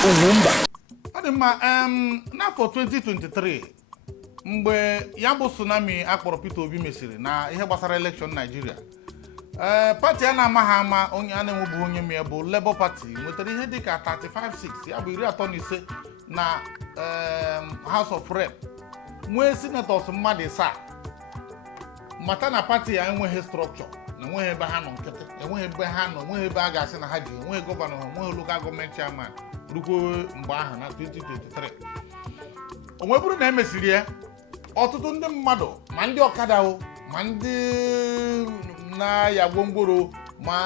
UGWUMBA. Adịmma n'afọ 2023 mgbe ya bụ tsunami akpọrọ Peter Obi mesịrị na ihe gbasara election Nigeria, pati a na-amaghị ama onye a na-enwebu onye mee bụ Labour Party nwetara ihe dịka 35-6 ya bụ 35 na House of Rep, nwee senators mmadụ 7. mata na pati ya enweghị structure, na enweghị ebe ha nọ nkịtị, enweghị ebe ha nọ, enweghị ebe a ga-asị na ha ji, enweghị gọvanọ ha, enweghị local gọọmenti chairman rukwuo mgbe ahụ na 2023. o nwee bụrụ na emesiri ya, ọtụtụ ndị mmadụ ma ndị ọkada ma ndị na-aya gwongworo ma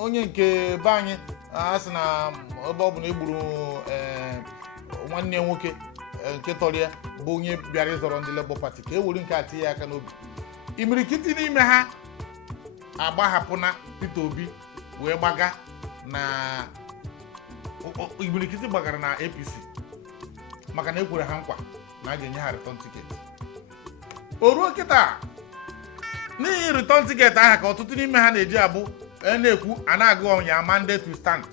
onye nke be anyị a sị na ebe ọ bụ na egburu nwanne ya nwoke nke tọrọ ya bụ onye bịara ịzọrọ ndị Labour Party ka e were nke a tinye aka n'obi. imirikiti n'ime ha agbahapụna Peter Obi wee gbaga na imirikiti gbagara na APC maka na ekwere ha nkwa na a ga-enye ha return ticket. o ruo kịta n'ihi return ticket aha ka ọtụtụ n'ime ha na-eji abụ na-ekwu a na-agụ ọnya mandate to stand,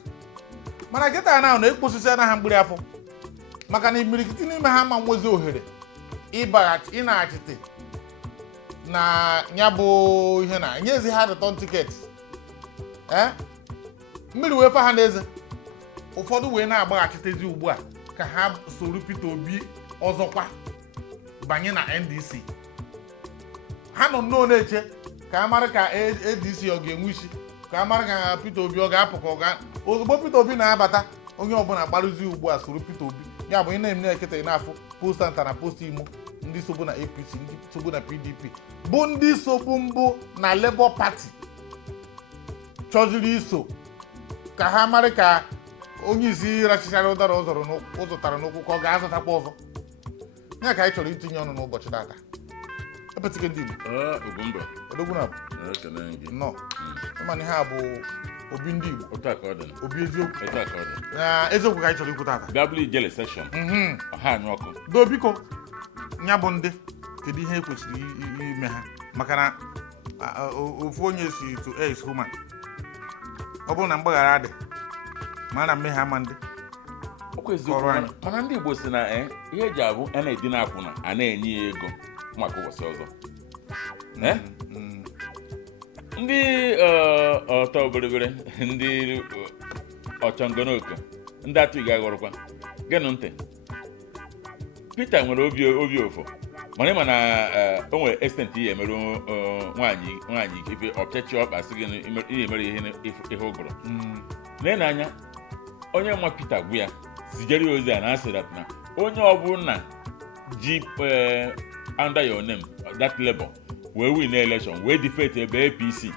mana kịta na ekposisi na ha mgbiri afọ maka na imirikiti n'ime ha ma nwezi ohere ịnaghachite na ya bụ ihe na nyezi ha return ticket. mmiri wee fa ha n'eze, ụfọdụ wee na-agbaghachitezi ugbu a ka ha soro Peter Obi ọzọkwa banye na NDC. ha nọ nnọọ na-eche ka a mara ka ADC ọ ga-enwe isi, ka a mara ka Peter Obi ọ ga-apụ ka ọ ga ozugbo Peter Obi na-abata onye ọbụla gbarụzi ugbu a soro Peter Obi. ya bụ ị na-eme eketa n'afọ posta nta na posta imo, ndị sobu na APC, ndị sobu na PDP bụ ndị sobu mbụ na Labour Party chọziri iso ka ha mara ka onye isi rachichara ụdara ụzọtara n'ụkwụ ka ọ ga-azụtakwa ọzọ. ya ka anyị chọrọ itinye ọnụ n'ụbọchị data epetike ndị Igbo odogwuna nọ ịmana ihe a bụ obi ndị Igbo, obi eziokwu na eziokwu ka anyị chọrọ ikwu tata. do biko ya bụ ndị kedu ihe ekwesịrị ime ha maka na ofu onye si to ex human, ọ bụrụ na mgbaghara dị mana mmehie ama ndị mana ndị Igbo si na ihe eji abụ a na-edi n'akwụna a na-enye ya ego maka ụbọchị ọzọ. ndị ọtọ berebere, ndị ọchọngonoko, ndị atụghị aghọrọkwa genụ ntị. Peter nwere obi ofo mana ịma na o nwere extent ihe emerụ nwaanyị ife ọpịachi ọkpa sị gị ihe emere ihe ụgụrụ n'anya. onye nwa Peter gwu ya zijere ya ozi a na-asị dat na onye ọbụla ji under your name that Labour wee win election wee defeat ebe APC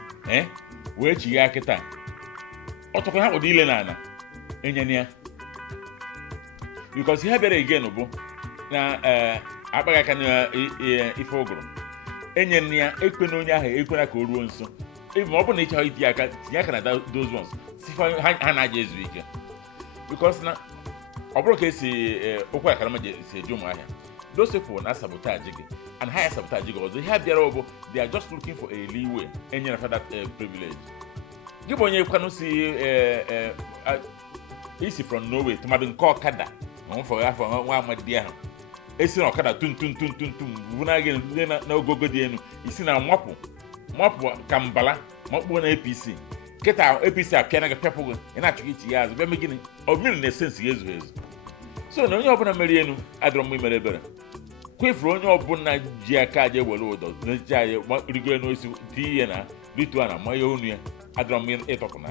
wee chigha kịta ọtọkọ ha kpọdo ile n'ala enyena ya because ihe bịara again bụ na akpaghị aka na ife ụgụrụ enyena ya, ekwena onye ahụ ekwena ka o ruo nso. ma ọ bụ na ịchọghị itinye aka na those ones ha na-aja ezu ike because na ọ bụrụ ka esi okwu akarama si eji ụmụahịa those people na sabotage gị and ha ya sabotage gị ọzọ. ihe bịara bụ they are just looking for a leeway enyere for that privilege. gị bụ onye kwanụ si isi from Norway tụmadụ nke ọkada afọ nwa amadi ahụ esi na ọkada tum vụna gị na ogogo dị elu isi na mapụ ka mbala makpuo na APC kịta APC apịana gị pepụ gị ị na-achọ gị chi ya azụ bịa mee gịnị ọ mmiri na esensi ya ezu so na onye ọbụla mere enu adịrọ mma imere ebere kwefuru onye ọbụla ji aka aja ewere ụdọ n'echiche aja rigo n'osi dị ihe na ritual na mmanya onu ya adịrọ mma ịtọpụ na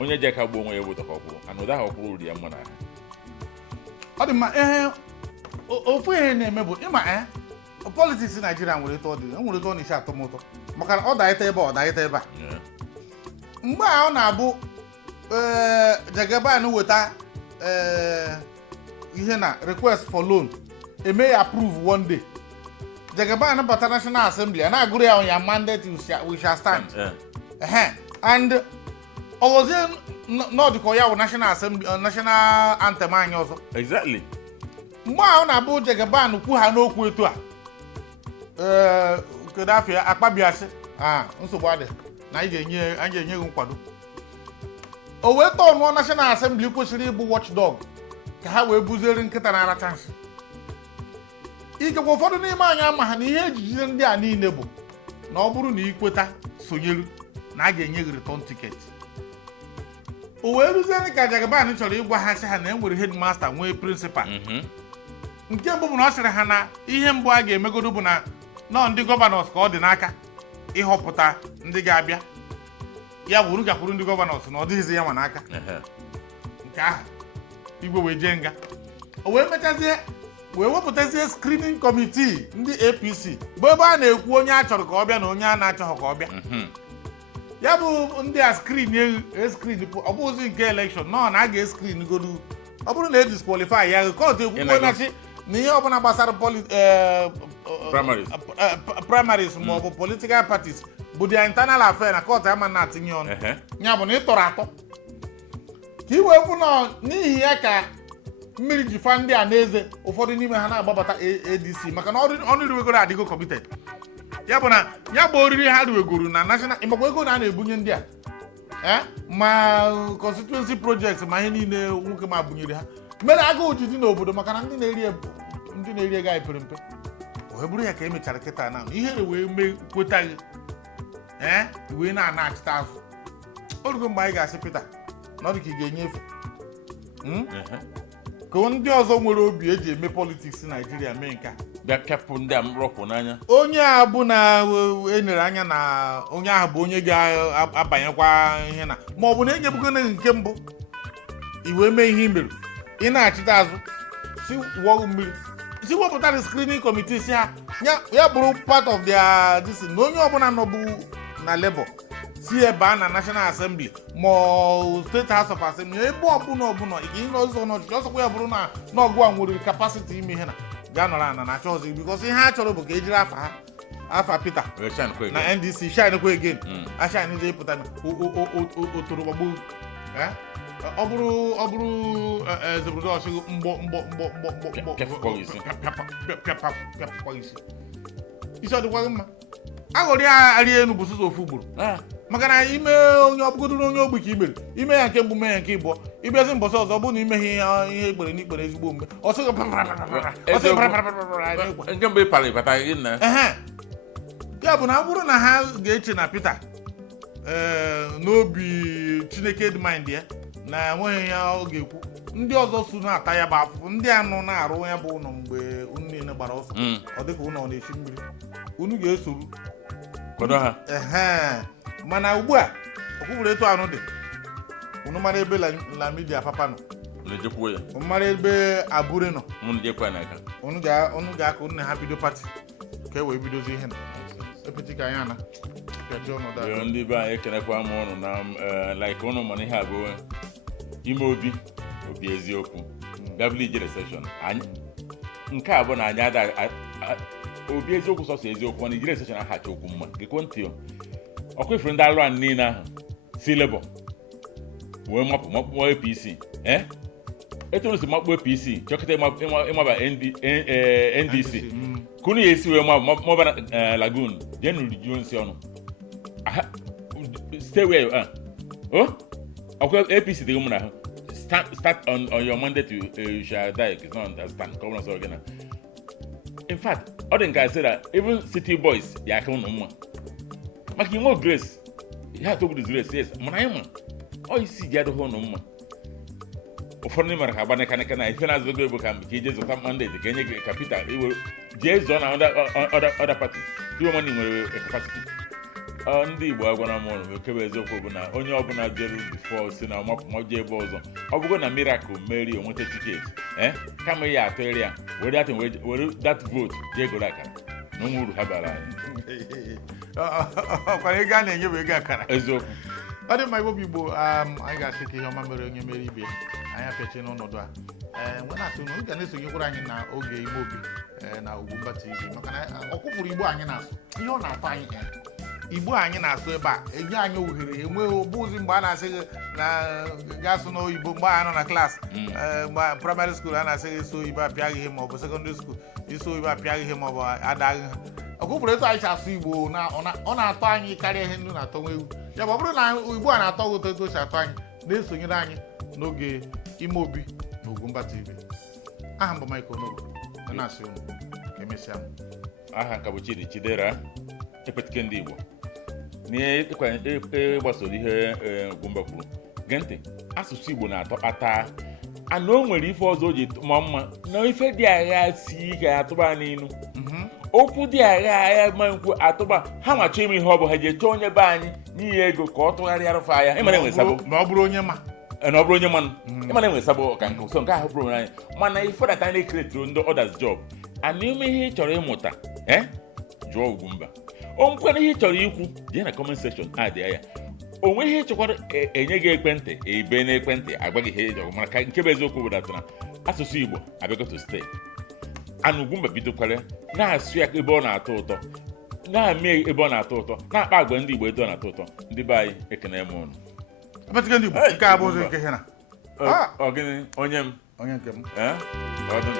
onye ji aka gbuo onwe ya ewetọ ka ọkwụrụ ana ụda ahụ ọkwụrụ uri ya mma n'ahụ. ọ dị mma ofu ihe na-eme bụ ịma politiks Naijiria nwere etu ọ n'isi atụmụtọ maka na ọ daịta ebe ọ daịta ebe a. mgbe a ọ na-abụ Jagaban weta ihe na request for loan eme ya approve one day, Jagaban bata National Assembly a na-agụrụ ya ya mandate we shall stand and ọgọzie n'ọdịkọ ya wụ national anthem anyị ọzọ. Exactly. mgbe a ọ na-abụ Jagaban kwu ha n'okwu etu a kedu afọ ya akpabiasị nsogbu adị na anyị ga-enye gị nkwado. o wee tọọ National Assembly kwesịrị ịbụ watchdog ka ha wee buziere nkịta na-ara chansị. Ikekwe ụfọdụ n'ime anyị ama ha na ihe ejijire ndị a niile bụ na ọ bụrụ na ikweta sonyere na a ga-enye gị return ticket. O wee ruziere ka Jagaban chọrọ ịgwa ha sị ha na enwere headmaster nwee principal. Nke mbụ bụ na ọ sịrị ha na ihe mbụ a ga-emegodo bụ na nọ ndị gọvanọs ka ọ dị n'aka ịhọpụta ndị ga-abịa. Ya bụ unu gakwuru ndị gọvanọs na ọ dịghịzi ya nwa n'aka. Nke ahụ Igwe wee jee nga. O wee mechazie wee wepụtazie screening committee ndị APC bụ ebe a na-ekwu onye a chọrọ ka ọ bịa na onye a na-achọghị ka ọ bịa. Ya bụ ndị a screen ọ bụzi nke election nọ na a ga-escreen godu. Ọ bụrụ na e disqualify ya kọọtụ ekwukwo na-achị na ihe ọbụla gbasara primaries ma ọ bụ political parties bụ their internal affair na kọọtụ ama na-atinye ọnụ. Ya bụ na ị tọrọ atọ ka i wee fụ na n'ihi ya ka mmiri ji fa ndị a n'eze ụfọdụ n'ime ha na-agbabata ADC maka na ọnụ riwegoro adịgo committed. Ya bụ na ya bụ oriri ha riwegoro na national ịmakwa ego na a na-ebunye ndị a ma constituency projects ma ihe niile nwoke ma bunyere ha mere agụụ ji dị n'obodo maka na ndị na-eri ego anyị pere mpe. O bụrụ ya ka emechara kịta na ihere wee mee kwetaghị wee na-achịta azụ. Orugo mgbe anyị ga-asị Peter na ọ dị ka ị ga-enyefe ka ndị ọzọ nwere obi eji eme politiks Naijiria mee nke a bịa kepụ ndị a mrọpụ n'anya. Onye a bụ na enyere anya na onye ahụ bụ onye ga-abanyekwa ihe na ma ọ bụ na enyebugo nke mbụ iwe mee ihe imerụ ị na-achịta azụ si wụọ mmiri si wepụtara screening committee si ha ya bụrụ part of their this na onye ọbụla nọbụ na Labour si ebe a na National Assembly ma State House of Assembly ebe ọbụla ị nọzọ n'ọchịchị ọsọkwa ya bụrụ na ọgụ a nwere capacity ime ihe na ga-anọrọ ana na achọ ọzọ because ihe ha chọrọ bụ ka ejiri afa Peter na NDC shine kwa again a shine je pụta otoro gbagbo ọ bụrụ zebrodo ọchịgụ mgbọ isi ọdịkwa mma aghọrị arị enu bụ sụsọ ofu ugboro maka na ime onye ọbụgodoro onye ogbe ka imere ime ya nke mbụ mee ya nke ịbụọ ịbịazi mbọsị ọzọ bụ na imeghe ihe ekpere n'ikpere ezigbo omume nke mbụ ịpara ịbata gị na ya bụ na ọ bụrụ na ha ga-eche na Peter n'obi Chineke dị mind ya na enweghị ya ọ ga-ekwu ndị ọzọ su na-ata ya bụ afụfụ ndị anụ na-arụ ya bụ ụlọ mgbe unu niile gbara ọsọ ọ dịka ụlọ na-echi mmiri unu ga-esoro kwado ha mana ugbu a ọkwụbụrụ etu anụ dị unu mara ebe la media papa nọ unu mara ebe abure nọ unu ga-aka unu na ha bido pati ka e wee bidozi ihe na epeti ka anyị ana ndị be anyị ekenekwa m ụnụ na like ụnụ mana ihe abụọ ime obi eziokwu gabli ijere seshọn nke a bụ na anyị ada obi eziokwu sọsọ eziokwu mana ijere seshọn ahachi okwu mma gekwe ntị ọkwa ifuru ndị alụ anyị niile ahụ si Labour wee makpụ APC etonu si makpụ APC chọkịta ịmaba NDC ka unu ya esi wee maba Lagoon jee nụrụ juo nsị ọnụ stay where you are. Okay, APC the woman start on your mandate you shall die. It's not understand. Come on, so again. In fact, other guys say that even city boys, they are coming on. Making more grace. You have to go to grace. Yes, man. Oh, you see, the other one on. For me, I have a mechanical. If you have to go to cages of mandate, the Kenya capital, it will just on other parties. You money will capacity. Ndị Igbo agwana m ọnụ ekebe eziokwu bụ na onye ọbụla jere bifo si na ọmapụmọje ebe ọzọ ọ bụgo na miracle meri onweta tiketi kama ya atụrị ya were that vote jee goro akara na onwe uru ha bara anyị ọkwara ego a na-enye bụ ego akara eziokwu ọ dị mma Igbo anyị ga-asị ka ihe ọma mere onye mere ibe anyị apịachi n'ọnọdụ a nwe na-atụ na ị ga na-esonyekwara anyị na oge Igbo Obi na UGWUMBA TV maka na ọkwụfụrụ Igbo anyị na-asụ ihe ọ na-atọ anyị Igbo anyị na-asụ ebe a enye anyị ohere enweghị ọbụzi mgbe a na-asị gị na ga-asụ n'oyibo mgbe a nọ na klaasị mgbe praịmarị skuul a na-asị gị isi oyibo apịaghị ihe maọbụ sekọndịrị skuul isi oyibo apịaghị ihe maọbụ adaghị ha ọkwụfụrụ etu anyị si asụ Igbo ọ na-atọ anyị karịa ihe ndị na-atọ nwa ewu ya bụ ọ bụrụ na Igbo a na-atọ gị ụtọ etu o si atọ anyị na-esonyere anyị n'oge ime obi na Ugwumba TV. Aha mbụ Michael Onogo na-asị unu ka emesịa m. Aha nka bụ Chidi Chidera Epetike ndị Igbo n'ihe gbasoro ihe Ugwumba kwuru. Gee ntị, asụsụ Igbo na-atọ ata ana o nwere ife ọzọ o ji ma mma na ife dị agha si ike atụba n'inu okwu dị agha ma nkwu atụba ha macha ime ihe ọ bụ ha je chọọ onye be anyị n'ihi ego ka ọ tụgharịa arụfa ya ịmara enwe sabo na ọ bụrụ onye ma na ọ bụrụ onye manụ ịmara enwe sabo ka nke so nke ahụ bụrụ anyị mana ife data na-ekeretiri ndị others job ana ime ihe ị chọrọ ịmụta jụọ Ugwumba o nkwere ihe ị chọrọ ikwu jee na comment section adị ya onwe ihe ịchọkwara enye gị ekwentị ebe na ekwentị agwa gị ihe ịjọ maka nke bụ eziokwu bụ datara asụsụ Igbo abịagoto steeti ana Ugwumba bidokwara na-asụ ya ebe ọ na-atọ ụtọ na-eme ebe ọ na-atọ ụtọ na-akpa agwa ndị Igbo ebe ọ na-atọ ụtọ ndị be anyị ekene m ụnụ Epetike ndị Igbo nke a bụ ụzọ nke ihe na ọ gịnị onye m onye nke m ọ dị